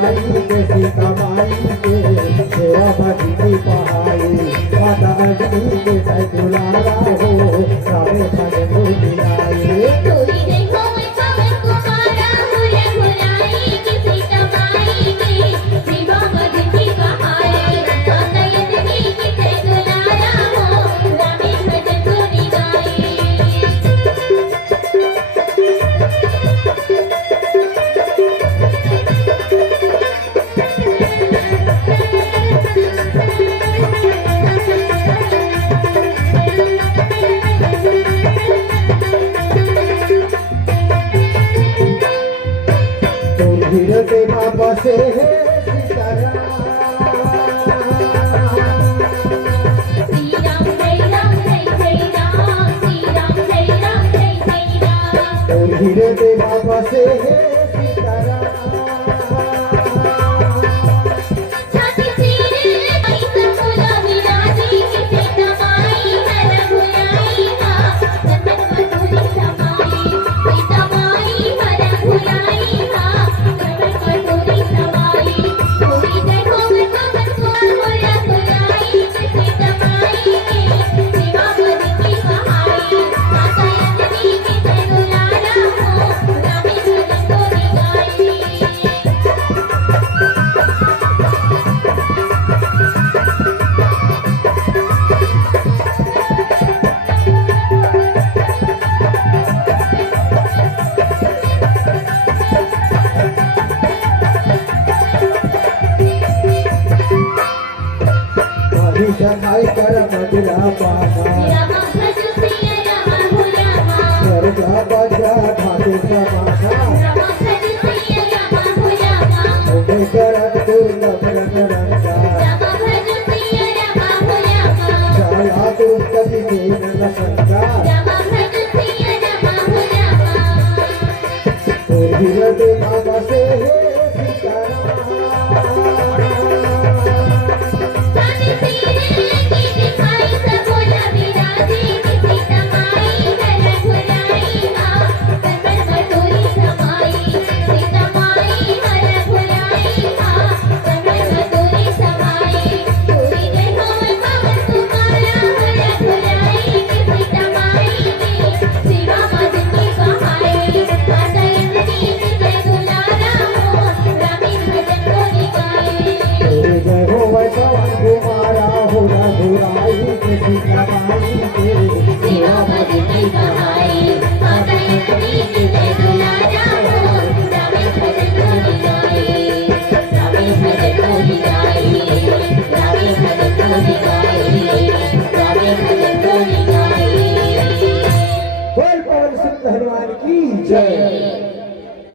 बुलाई कैसी कमाई के सेवा भक्ति पहाई माता अग्नि के सै दुलारा हो रामे भजन बुलाई तोरी देखो मैं पवन कुमारा भूले भुलाई किसी कमाई के सेवा भक्ति पहाई माता अग्नि के सै दुलारा हो रामे भजन बुलाई धीरे से वापस सीताराम श्री राम जय राम जय जय राम श्री राम जय राम जय जय राम धीरे से वापस सीताराम छाती सिरे पैसा फूला विराजी किसे कमाई हर भुलाई माँ जन्मन मधुरी समाई सीता माई हर भुलाई माँ जन्मन मधुरी समाई पूरी देखो मैं पवन को भुला भुलाई किसे कमाई के सेवा भक्ति पहाई माता अग्नि के जय दुलारा हो रामे भजन बुलाई जगाई कर मधुरा पाना राम भज सिया राम हो रामा स्वर्गा बजा घाटे समाना राम भज सिया राम हो रामा उनके